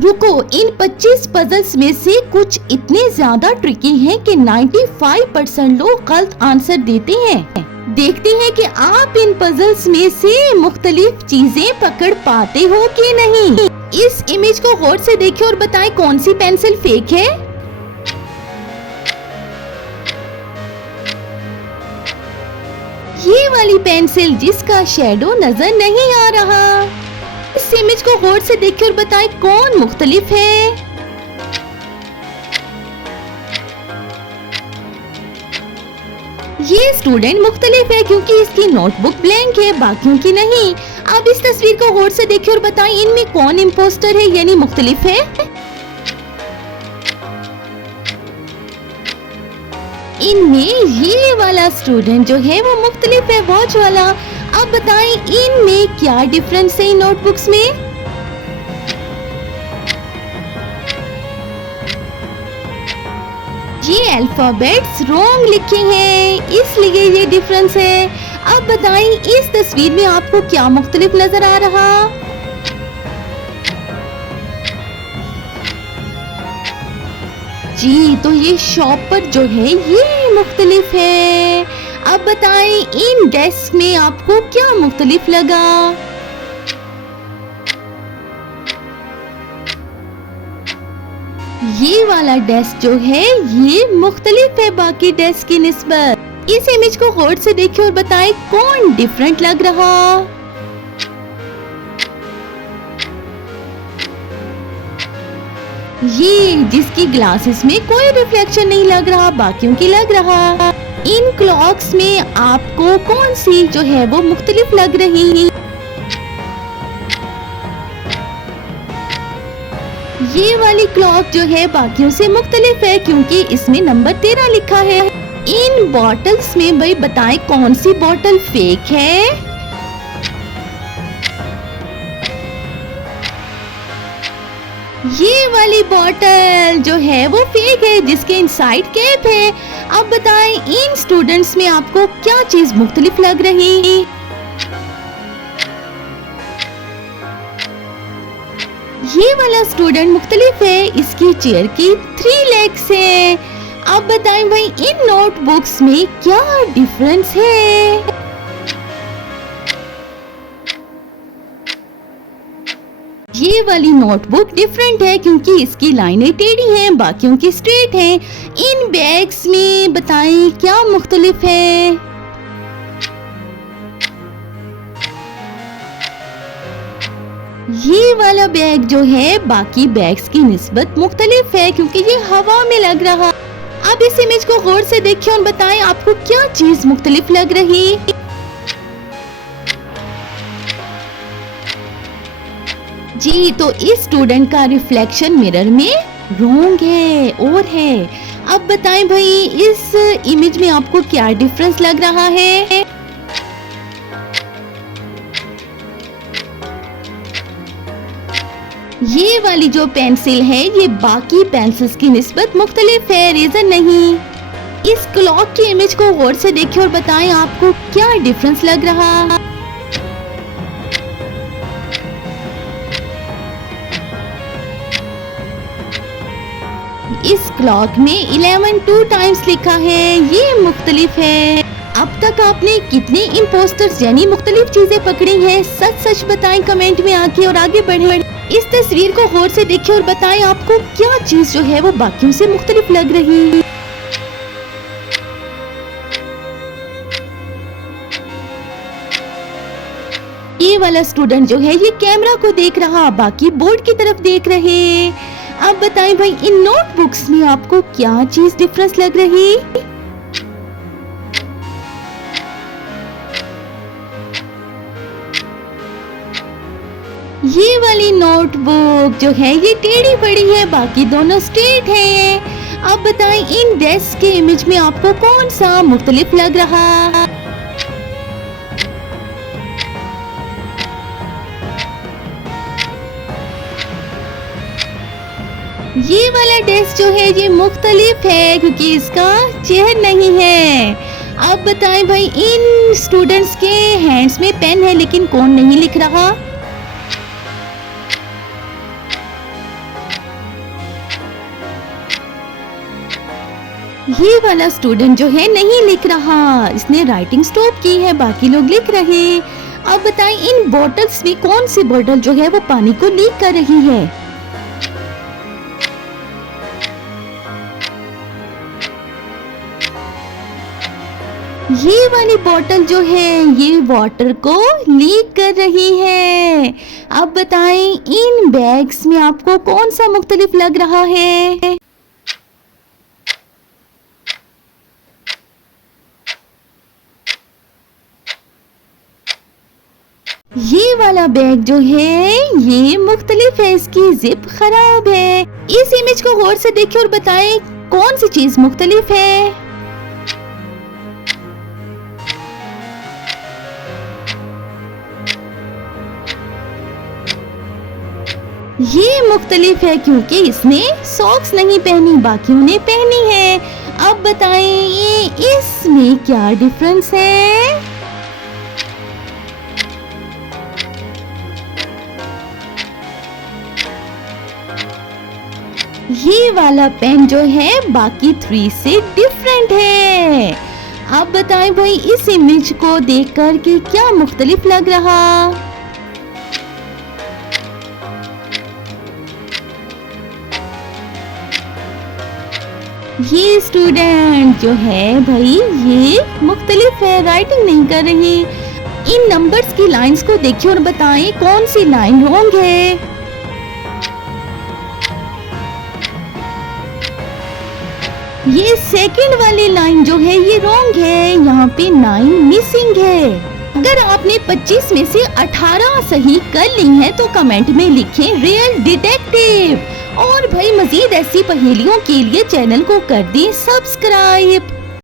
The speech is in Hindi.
रुको, इन 25 पजल्स में से कुछ इतने ज्यादा ट्रिकी हैं कि 95% लोग गलत आंसर देते हैं। देखते हैं कि आप इन पजल्स में से मुख्तलिफ चीजें पकड़ पाते हो कि नहीं। इस इमेज को गौर से देखिए और बताएं कौन सी पेंसिल फेक है। ये वाली पेंसिल जिसका शेडो नजर नहीं आ रहा। इस इमेज को गौर से देखिए और बताएं कौन मुख्तलिफ है। ये स्टूडेंट मुख्तलिफ है क्योंकि इसकी नोटबुक ब्लैंक है, बाकियों की नहीं। अब इस तस्वीर को गौर से देखिए और बताएं इनमें कौन इम्पोस्टर है यानी मुख्तलिफ है। इनमें ये वाला स्टूडेंट जो है वो मुख्तलिफ है, वॉच वाला। अब बताएं इनमें क्या डिफरेंस है इन नोटबुक्स में। ये अल्फाबेट्स रॉन्ग लिखे हैं, इसलिए ये डिफरेंस है। अब बताएं इस तस्वीर में आपको क्या मुख्तलिफ नजर आ रहा। जी, तो ये शॉपर जो है ये मुख्तलिफ है। अब बताएं इन डेस्क में आपको क्या मुख्तलिफ लगा। ये वाला डेस्क जो है ये मुख्तलिफ है बाकी डेस्क की निस्बत। इस इमेज को गौर से देखिए और बताएं कौन डिफरेंट लग रहा। ये जिसकी ग्लासेस में कोई रिफ्लेक्शन नहीं लग रहा, बाकियों की लग रहा। इन क्लॉक्स में आपको कौन सी जो है वो मुख्तलिफ लग रही। ये वाली क्लॉक जो है बाकियों से मुख्तलिफ है क्योंकि इसमें नंबर 13 लिखा है। इन बॉटल्स में भाई बताएं कौन सी बॉटल फेक है। ये वाली बॉटल जो है वो फेक है जिसके इनसाइड कैप है। अब बताएं इन स्टूडेंट्स में आपको क्या चीज मुख्तलिफ लग रही। ये वाला स्टूडेंट मुख्तलिफ है, इसकी चेयर की 3 लेग्स है। अब बताएं भाई इन नोटबुक्स में क्या डिफरेंस है। ये वाली नोटबुक डिफरेंट है क्योंकि इसकी लाइनें टेढ़ी हैं, बाकियों की स्ट्रेट हैं। इन बैग्स में बताएं क्या मुख्तलिफ है। ये वाला बैग जो है बाकी बैग्स की निस्बत मुख्तलिफ है क्योंकि ये हवा में लग रहा। अब इस इमेज को गौर से देखिए और बताएं आपको क्या चीज मुख्तलिफ लग रही। जी, तो इस स्टूडेंट का रिफ्लेक्शन मिरर में रॉन्ग है और है। अब बताएं भाई इस इमेज में आपको क्या डिफरेंस लग रहा है। ये वाली जो पेंसिल है ये बाकी पेंसिल्स की निस्बत मुख्तलिफ है, रीजन नहीं। इस क्लॉक की इमेज को गौर से देखिए और बताएं आपको क्या डिफरेंस लग रहा। इस क्लॉक में 11 2 टाइम्स लिखा है, ये मुख्तलिफ है। अब तक आपने कितने इम्पोस्टर्स यानी मुख्तलिफ चीजें पकड़ी हैं, सच सच बताएं कमेंट में आके और आगे बढ़ें। इस तस्वीर को गौर से देखिए और बताएं आपको क्या चीज जो है वो बाकियों से मुख्तलिफ लग रही। ये वाला स्टूडेंट जो है ये कैमरा को देख रहा, बाकी बोर्ड की तरफ देख रहे। अब बताएं भाई इन नोटबुक्स में आपको क्या चीज डिफरेंस लग रही। ये वाली नोटबुक जो है ये टेढ़ी पड़ी है, बाकी दोनों स्ट्रेट हैं। अब बताएं इन डेस्क के इमेज में आपको कौन सा मुख्तलिफ लग रहा। ये वाला डेस्क जो है ये मुख्तलिफ है क्योंकि इसका चेहरा नहीं है। अब बताएं भाई इन स्टूडेंट्स के हैंड्स में पेन है लेकिन कौन नहीं लिख रहा। ये वाला स्टूडेंट जो है नहीं लिख रहा, इसने राइटिंग स्टॉप की है, बाकी लोग लिख रहे। अब बताएं इन बॉटल्स में कौन सी बॉटल जो है वो पानी को लीक कर रही है। ये वाली बॉटल जो है ये वाटर को लीक कर रही है। अब बताएं इन बैग्स में आपको कौन सा मुख्तलिफ लग रहा है। ये वाला बैग जो है ये मुख्तलिफ है, इसकी जिप खराब है। इस इमेज को गौर से देखिए और बताएं कौन सी चीज मुख्तलिफ है। ये मुख्तलिफ है क्योंकि इसने सॉक्स नहीं पहनी, बाकियों ने पहनी है। अब बताएं ये इसमें क्या डिफरेंस है। ये वाला पेन जो है बाकी 3 से डिफरेंट है। अब बताएं भाई इस इमेज को देखकर कि क्या मुख्तलिफ लग रहा। ये स्टूडेंट जो है भाई ये मुख्तलिफ है, राइटिंग नहीं कर रही। इन नंबर्स की लाइंस को देखिए और बताएं कौन सी लाइन रॉन्ग है। ये सेकंड वाली लाइन जो है ये रॉन्ग है, यहाँ पे 9 मिसिंग है। अगर आपने 25 में से 18 सही कर ली हैं तो कमेंट में लिखें रियल डिटेक्टिव। और भाई मजीद ऐसी पहेलियों के लिए चैनल को कर दें सब्सक्राइब।